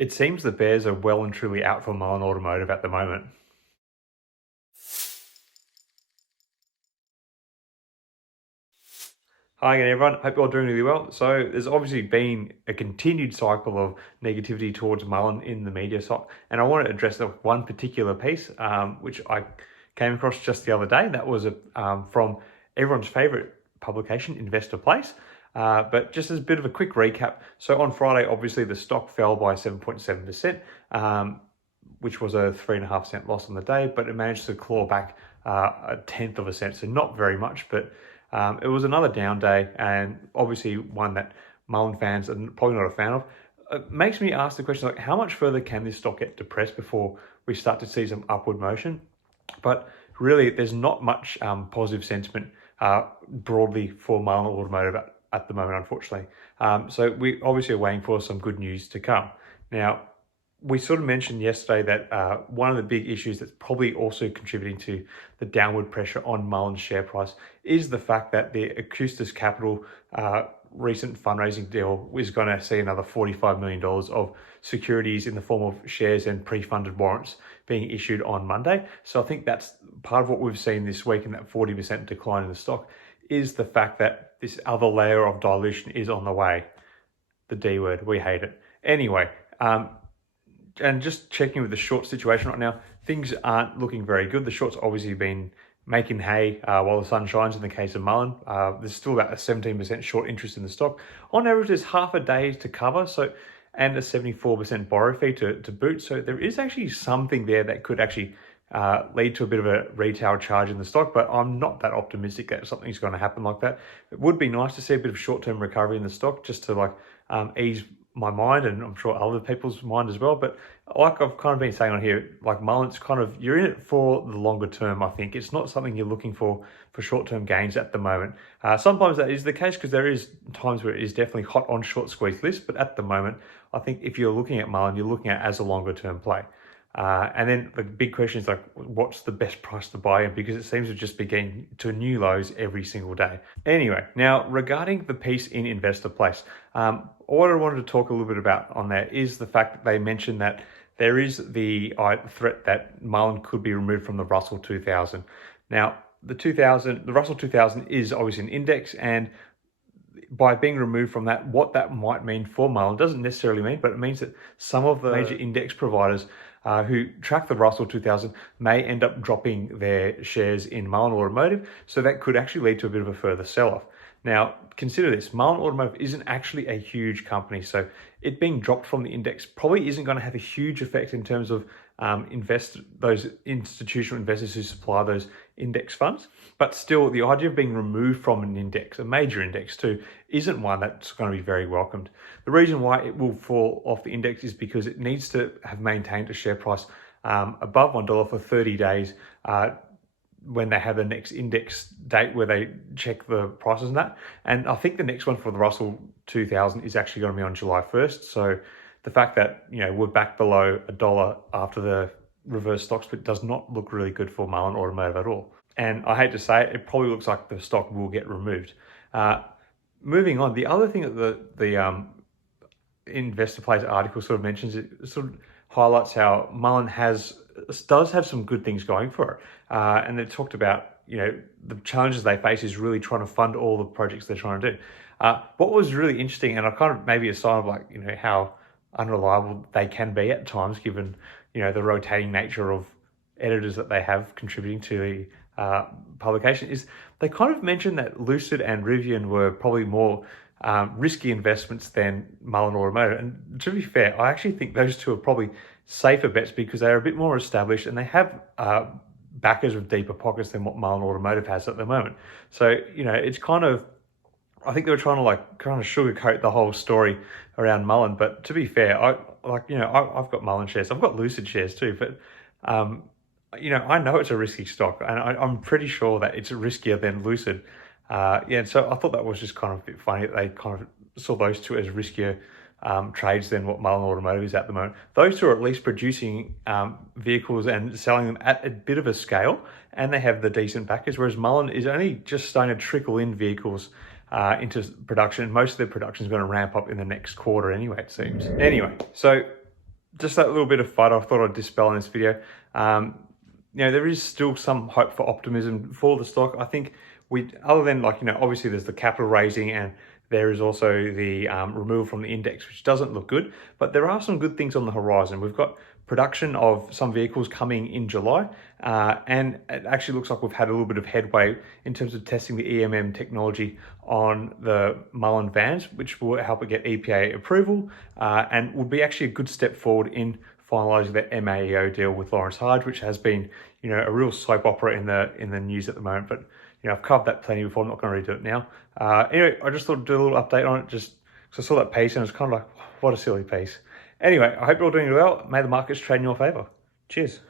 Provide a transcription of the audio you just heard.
It seems the bears are well and truly out for Mullen Automotive at the moment. Hi again everyone, hope you're all doing really well. So there's obviously been a continued cycle of negativity towards Mullen in the media stock, and I want to address one particular piece which I came across just the other day. That was from everyone's favourite publication, Investor Place. But just as a bit of a quick recap, so on Friday obviously the stock fell by 7.7%, which was a 3.5 cent loss on the day, but it managed to claw back a tenth of a cent, so not very much, but it was another down day, and obviously one that Mullen fans are probably not a fan of. It makes me ask the question, like, how much further can this stock get depressed before we start to see some upward motion? But really, there's not much positive sentiment broadly for Mullen Automotive at the moment, unfortunately. So we obviously are waiting for some good news to come. Now, we sort of mentioned yesterday that one of the big issues that's probably also contributing to the downward pressure on Mullen's share price is the fact that the Acustis Capital recent fundraising deal is going to see another $45 million of securities in the form of shares and pre-funded warrants being issued on Monday. So I think that's part of what we've seen this week in that 40% decline in the stock, is the fact that this other layer of dilution is on the way. The D word, we hate it. Anyway, and just checking with the short situation right now, things aren't looking very good. The short's obviously been making hay while the sun shines in the case of Mullen. There's still about a 17% short interest in the stock. On average, there's half a day to cover, and a 74% borrow fee to boot. So there is actually something there that could actually lead to a bit of a retail charge in the stock, but I'm not that optimistic that something's going to happen like that. It would be nice to see a bit of short-term recovery in the stock just to ease my mind, and I'm sure other people's mind as well. But like I've kind of been saying on here, like Mullen's kind of, you're in it for the longer term. I think it's not something you're looking for short-term gains at the moment. Sometimes that is the case because there is times where it is definitely hot on short squeeze list, but at the moment, I think if you're looking at Mullen, you're looking at it as a longer-term play. And then the big question is, like, what's the best price to buy in? Because it seems to just be getting to new lows every single day. Anyway, now regarding the piece in Investor Place, what I wanted to talk a little bit about on there is the fact that they mentioned that there is the threat that Mullen could be removed from the Russell 2000. Now, the Russell 2000 is obviously an index, and by being removed from that, what that might mean for Mullen doesn't necessarily mean, but it means that some of the major index providers who track the Russell 2000 may end up dropping their shares in Mullen Automotive, so that could actually lead to a bit of a further sell-off. Now, consider this, Mullen Automotive isn't actually a huge company, so it being dropped from the index probably isn't going to have a huge effect in terms of those institutional investors who supply those index funds. But still, the idea of being removed from an index, a major index too, isn't one that's going to be very welcomed. The reason why it will fall off the index is because it needs to have maintained a share price above $1 for 30 days when they have the next index date where they check the prices and that. And I think the next one for the Russell 2000 is actually going to be on July 1st. So the fact that, we're back below $1 after the reverse stock split does not look really good for Mullen Automotive at all. And I hate to say it, it probably looks like the stock will get removed. Moving on, the other thing that the Investor Place article sort of mentions, it sort of highlights how Mullen does have some good things going for it. And they talked about, the challenges they face is really trying to fund all the projects they're trying to do. What was really interesting, and I kind of maybe a sign of how unreliable they can be at times, given, the rotating nature of editors that they have contributing to the publication, is they kind of mentioned that Lucid and Rivian were probably more risky investments than Mullen Automotive. And to be fair, I actually think those two are probably safer bets because they're a bit more established and they have backers with deeper pockets than what Mullen Automotive has at the moment. So, it's kind of, I think they were trying to kind of sugarcoat the whole story around Mullen. But to be fair, I've got Mullen shares. I've got Lucid shares too, but I know it's a risky stock, and I'm pretty sure that it's riskier than Lucid. And so I thought that was just kind of a bit funny that they kind of saw those two as riskier trades than what Mullen Automotive is at the moment. Those two are at least producing vehicles and selling them at a bit of a scale, and they have the decent backers, whereas Mullen is only just starting to trickle in vehicles into production. Most of their production is going to ramp up in the next quarter anyway, it seems. Anyway, so just that little bit of FUD I thought I'd dispel in this video. There is still some hope for optimism for the stock. I think other than obviously there's the capital raising and there is also the removal from the index, which doesn't look good, but there are some good things on the horizon. We've got production of some vehicles coming in July, and it actually looks like we've had a little bit of headway in terms of testing the EMM technology on the Mullen vans, which will help it get EPA approval, and would be actually a good step forward in finalising the MAEO deal with Lawrence Hodge, which has been, a real soap opera in the news at the moment. But I've covered that plenty before. I'm not going to redo it now. Anyway, I just thought I'd do a little update on it, just because I saw that piece and it was kind of like, what a silly piece. Anyway, I hope you're all doing well. May the markets trade in your favour. Cheers.